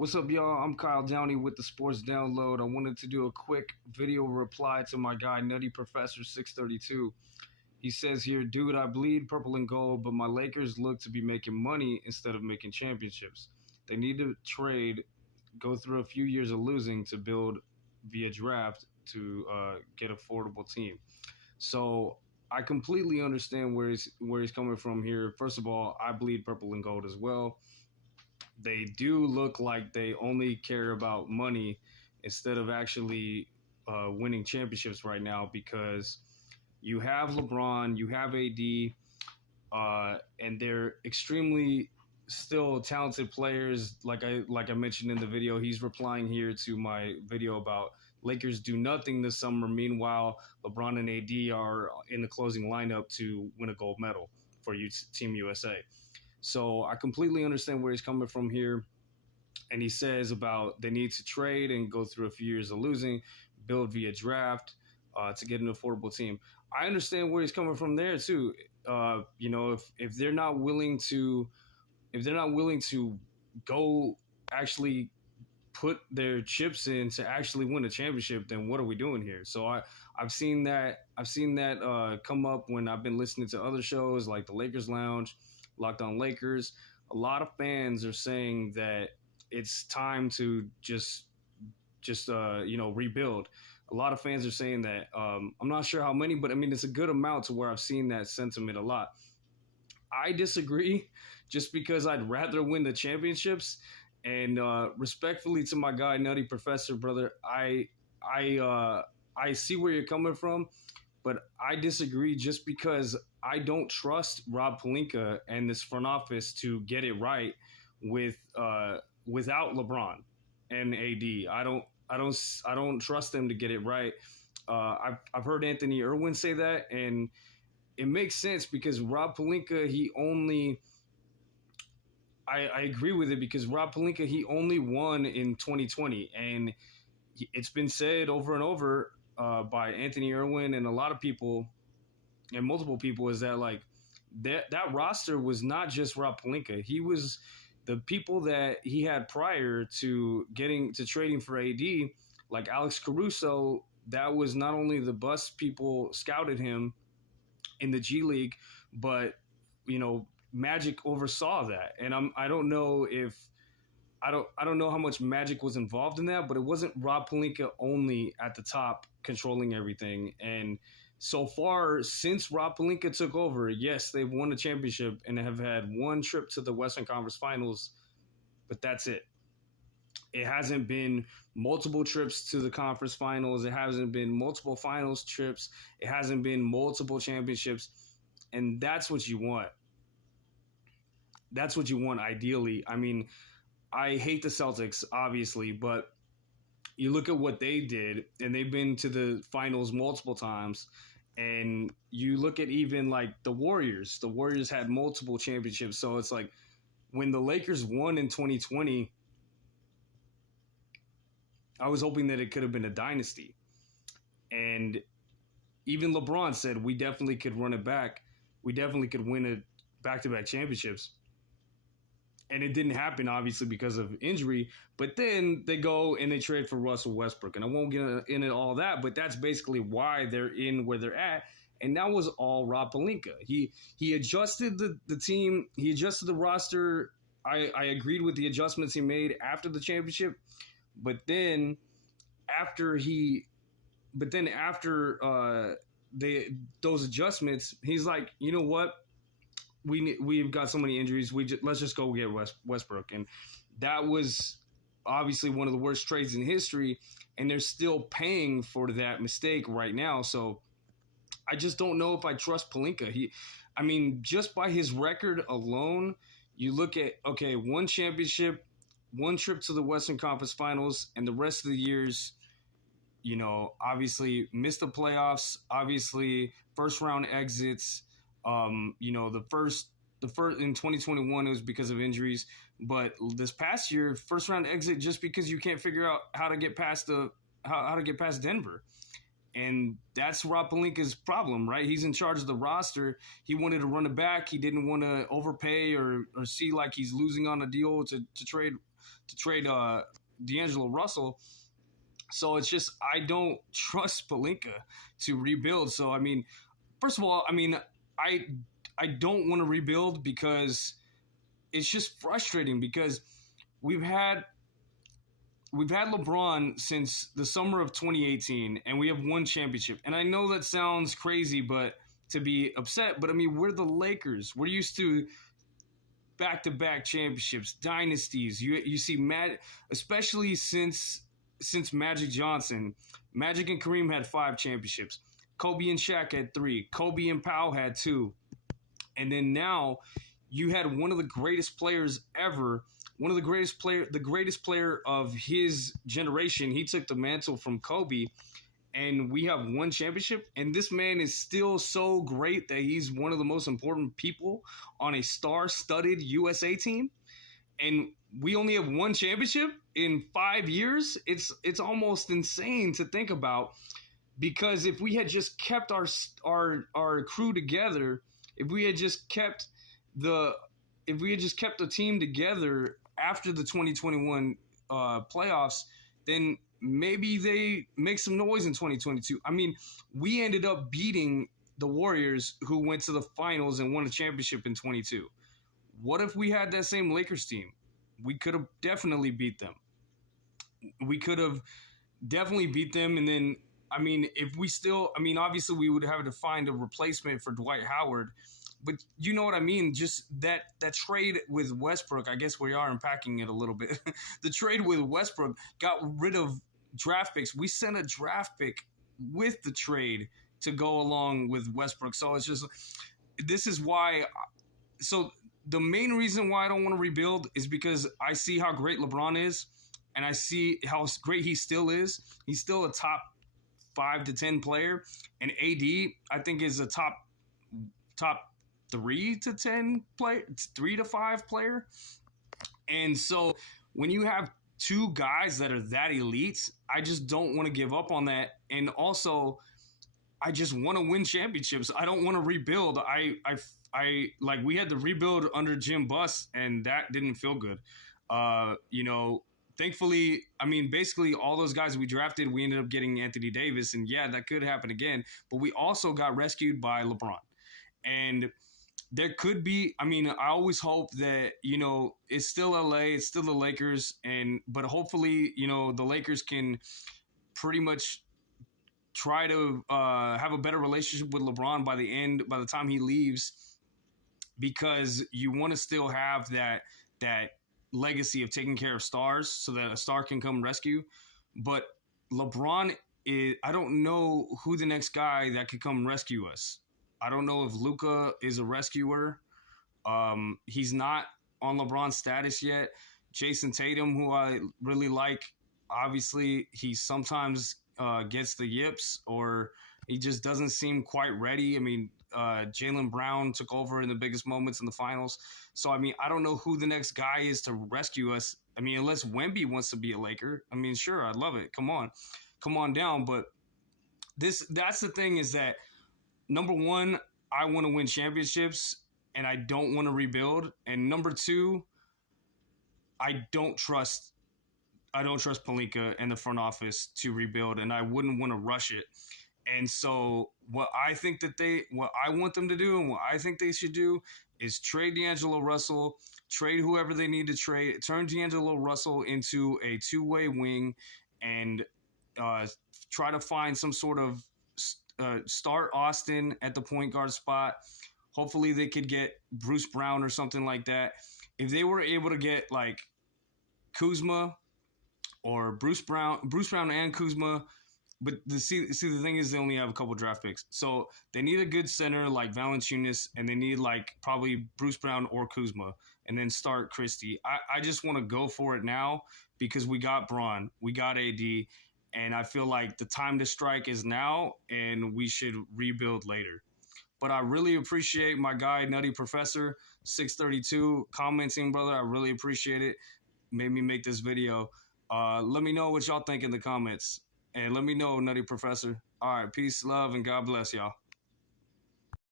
What's up, y'all? I'm Kyle Downey with the Sports Download. I wanted to do a quick video reply to my guy, Nutty Professor 632. He says here, dude, I bleed purple and gold, but my Lakers look to be making money instead of making championships. They need to trade, go through a few years of losing to build via draft to get affordable team. So I completely understand where he's coming from here. First of all, I bleed purple and gold as well. They do look like they only care about money instead of actually winning championships right now, because you have LeBron, you have AD, and they're extremely still talented players. Like I mentioned in the video, he's replying here to my video about Lakers do nothing this summer. Meanwhile, LeBron and AD are in the closing lineup to win a gold medal for Team USA. So I completely understand where he's coming from here. And he says about they need to trade and go through a few years of losing, build via draft to get an affordable team. I understand where he's coming from there too. If they're not willing to, go actually put their chips in to actually win a championship, then what are we doing here? So I've seen that come up when I've been listening to other shows like the Lakers Lounge, Locked On Lakers. A lot of fans are saying that it's time to just rebuild. A lot of fans are saying that. I'm not sure how many, but I mean, it's a good amount to where I've seen that sentiment a lot. I disagree, just because I'd rather win the championships. And respectfully to my guy, Nutty Professor, brother, I see where you're coming from, but I disagree just because I don't trust Rob Pelinka and this front office to get it right without LeBron and AD. I don't trust them to get it right. I've heard Anthony Irwin say that, and it makes sense because Rob Pelinka, I agree with it, because Rob Pelinka, he only won in 2020, and it's been said over and over by Anthony Irwin and a lot of people and multiple people is that like that roster was not just Rob Pelinka. He was the people that he had prior to trading for AD, like Alex Caruso. That was not only the bus people scouted him in the G League, but Magic oversaw that, and I don't know how much Magic was involved in that, but it wasn't Rob Pelinka only at the top controlling everything. And so far, since Rob Pelinka took over, yes, they've won a championship and have had one trip to the Western Conference Finals, but that's it. It hasn't been multiple trips to the conference finals. It hasn't been multiple finals trips. It hasn't been multiple championships, and that's what you want. That's what you want, ideally. I mean, I hate the Celtics, obviously, but you look at what they did, and they've been to the finals multiple times. And you look at even like the Warriors. The Warriors had multiple championships. So it's like when the Lakers won in 2020, I was hoping that it could have been a dynasty. And even LeBron said we definitely could run it back. We definitely could win a back-to-back championships. And it didn't happen, obviously, because of injury. But then they go and they trade for Russell Westbrook. And I won't get into all that, but that's basically why they're in where they're at. And that was all Rob Pelinka. He adjusted the team. He adjusted the roster. I agreed with the adjustments he made after the championship. But then after those adjustments, he's like, you know what? We've got so many injuries. Let's just go get Westbrook. And that was obviously one of the worst trades in history, and they're still paying for that mistake right now. So I just don't know if I trust Pelinka. Just by his record alone, you look at, okay, one championship, one trip to the Western Conference Finals, and the rest of the years, obviously missed the playoffs, obviously first round exits. The first in 2021 it was because of injuries, but this past year, first round exit just because you can't figure out how to get past Denver. And that's Rob Pelinka's problem, right? He's in charge of the roster. He wanted to run it back. He didn't want to overpay or see like he's losing on a deal to trade to trade D'Angelo Russell. So it's just I don't trust Pelinka to rebuild. So I mean, first of all, I mean I I don't want to rebuild because it's just frustrating because we've had we've had LeBron since the summer of 2018, and we have one championship. And I know that sounds crazy, but to be upset, but I mean we're the Lakers. We're used to back-to-back championships, dynasties. You see especially since Magic Johnson, Magic and Kareem had 5 championships. Kobe and Shaq had 3. Kobe and Powell had 2. And then now you had one of the greatest players ever, the greatest player of his generation. He took the mantle from Kobe, and we have 1 championship. And this man is still so great that he's one of the most important people on a star-studded USA team. And we only have 1 championship in 5 years. It's almost insane to think about, because if we had just kept our crew together, if we had just kept the team together after the 2021 playoffs, then maybe they make some noise in 2022. I mean, we ended up beating the Warriors, who went to the finals and won a championship in 22. What if we had that same Lakers team? We could have definitely beat them. We could have definitely beat them. And then, I mean, obviously we would have to find a replacement for Dwight Howard. But you know what I mean? Just that trade with Westbrook, I guess we are unpacking it a little bit. The trade with Westbrook got rid of draft picks. We sent a draft pick with the trade to go along with Westbrook. So it's just, this is why. So the main reason why I don't want to rebuild is because I see how great LeBron is, and I see how great he still is. He's still a top 5 to 10 player, and AD I think is a top 3 to 10 player, 3 to 5 player. And so when you have 2 guys that are that elite, I just don't want to give up on that. And also, I just want to win championships. I don't want to rebuild. I like, we had to rebuild under Jim Buss, and that didn't feel good. Thankfully, I mean, basically all those guys we drafted, we ended up getting Anthony Davis, and yeah, that could happen again. But we also got rescued by LeBron. And there could be, I mean, I always hope that, it's still LA, it's still the Lakers, but hopefully, the Lakers can pretty much try to have a better relationship with LeBron by the time he leaves, because you want to still have that legacy of taking care of stars so that a star can come rescue. But LeBron I don't know who the next guy that could come rescue us. I don't know if Luka is a rescuer. He's not on LeBron's status yet. Jason Tatum, who I really like, obviously he sometimes gets the yips, or he just doesn't seem quite ready. I mean, Jaylen Brown took over in the biggest moments in the finals. So, I mean, I don't know who the next guy is to rescue us. I mean, unless Wemby wants to be a Laker. I mean, sure, I'd love it. Come on down. But that's the thing, is that, number one, I want to win championships, and I don't want to rebuild. And number two, I don't trust Pelinka and the front office to rebuild, and I wouldn't want to rush it. And so what I want them to do, and what I think they should do, is trade D'Angelo Russell, trade whoever they need to trade, turn D'Angelo Russell into a two-way wing, and try to find some sort of start Austin at the point guard spot. Hopefully they could get Bruce Brown or something like that. If they were able to get like Kuzma or Bruce Brown and Kuzma, but the thing is, they only have a couple draft picks, so they need a good center like Valanciunas, and they need like probably Bruce Brown or Kuzma, and then start Christie. I just want to go for it now, because we got Braun, we got AD, and I feel like the time to strike is now, and we should rebuild later. But I really appreciate my guy Nutty Professor 632 commenting, brother. I really appreciate it. Made me make this video. Let me know what y'all think in the comments. And let me know, Nutty Professor. All right, peace, love, and God bless y'all.